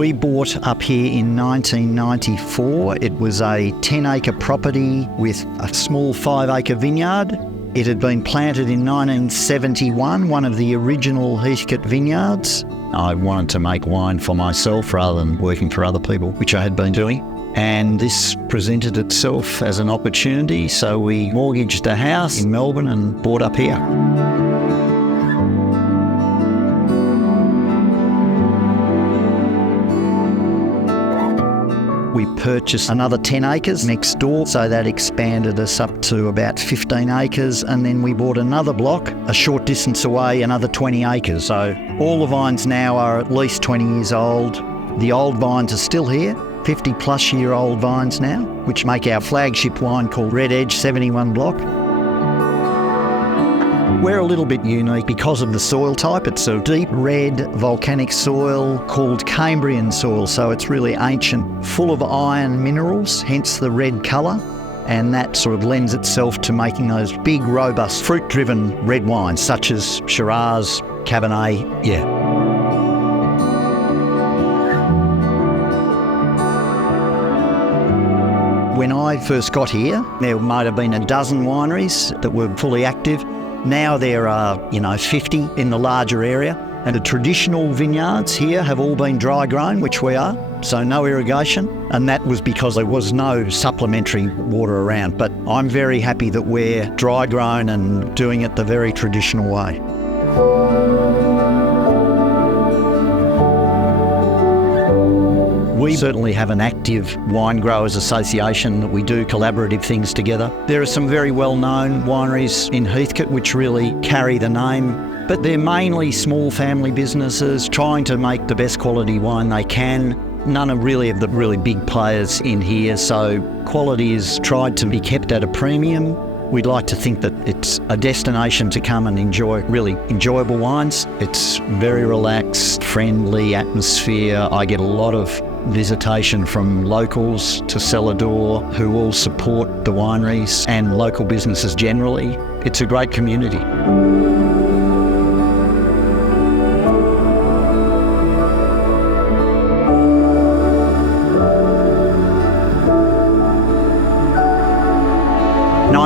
We bought up here in 1994. It was a 10-acre property with a small 5-acre vineyard. It had been planted in 1971, one of the original Heathcote vineyards. I wanted to make wine for myself rather than working for other people, which I had been doing. And this presented itself as an opportunity, so we mortgaged a house in Melbourne and bought up here. We purchased another 10 acres next door, so that expanded us up to about 15 acres, and then we bought another block a short distance away, another 20 acres. So all the vines now are at least 20 years old. The old vines are still here, 50-plus-year-old vines now, which make our flagship wine called Red Edge 71 block. We're a little bit unique because of the soil type. It's a deep red volcanic soil called Cambrian soil, so it's really ancient, full of iron minerals, hence the red colour, and that sort of lends itself to making those big, robust, fruit-driven red wines, such as Shiraz, Cabernet, When I first got here, there might have been a dozen wineries that were fully active. Now there are, 50 in the larger area, and the traditional vineyards here have all been dry grown, which we are, so no irrigation, and that was because there was no supplementary water around. But I'm very happy that we're dry grown and doing it the very traditional way. We certainly have an active wine growers association that we do collaborative things together. There are some very well-known wineries in Heathcote which really carry the name, but they're mainly small family businesses trying to make the best quality wine they can. None of the really big players in here, so quality is tried to be kept at a premium. We'd like to think that it's a destination to come and enjoy really enjoyable wines. It's very relaxed, friendly atmosphere. I get a lot of visitation from locals to cellar door who all support the wineries and local businesses generally. It's a great community.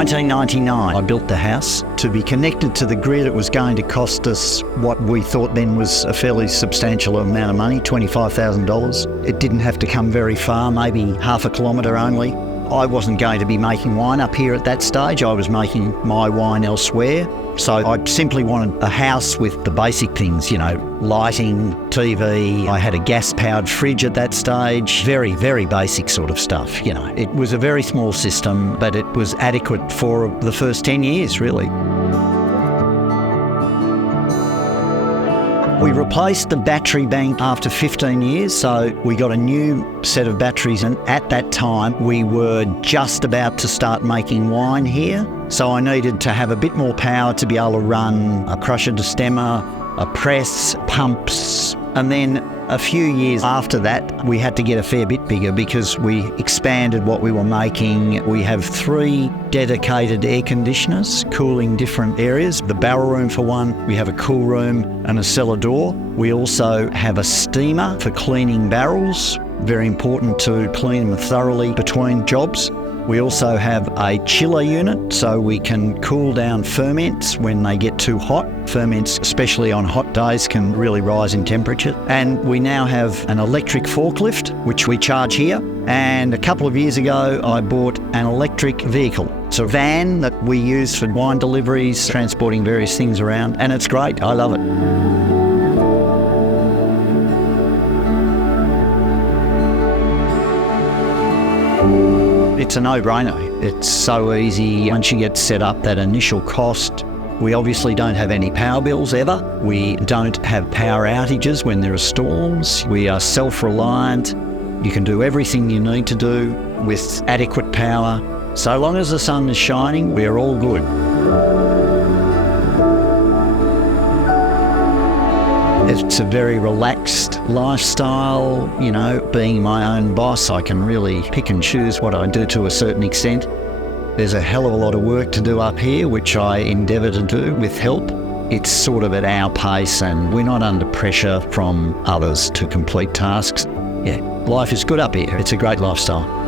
1999, I built the house. To be connected to the grid, it was going to cost us what we thought then was a fairly substantial amount of money, $25,000. It didn't have to come very far, maybe half a kilometre only. I wasn't going to be making wine up here at that stage. I was making my wine elsewhere. So I simply wanted a house with the basic things, lighting, TV. I had a gas-powered fridge at that stage. Very, very basic sort of stuff, It was a very small system, but it was adequate for the first 10 years, really. We replaced the battery bank after 15 years, so we got a new set of batteries, and at that time we were just about to start making wine here. So I needed to have a bit more power to be able to run a crusher destemmer, a press, pumps, and then a few years after that we had to get a fair bit bigger because we expanded what we were making. We have 3 dedicated air conditioners cooling different areas. The barrel room for one, we have a cool room and a cellar door. We also have a steamer for cleaning barrels, very important to clean them thoroughly between jobs. We also have a chiller unit so we can cool down ferments when they get too hot. Ferments, especially on hot days, can really rise in temperature. And we now have an electric forklift, which we charge here. And a couple of years ago, I bought an electric vehicle. It's a van that we use for wine deliveries, transporting various things around, and it's great. I love it. It's a no-brainer. It's so easy once you get set up. That initial cost, we obviously don't have any power bills ever. We don't have power outages when there are storms. We are self-reliant. You can do everything you need to do with adequate power. So long as the sun is shining, we're all good. It's a very relaxed lifestyle, being my own boss. I can really pick and choose what I do to a certain extent. There's a hell of a lot of work to do up here, which I endeavour to do with help. It's sort of at our pace and we're not under pressure from others to complete tasks. Yeah, life is good up here. It's a great lifestyle.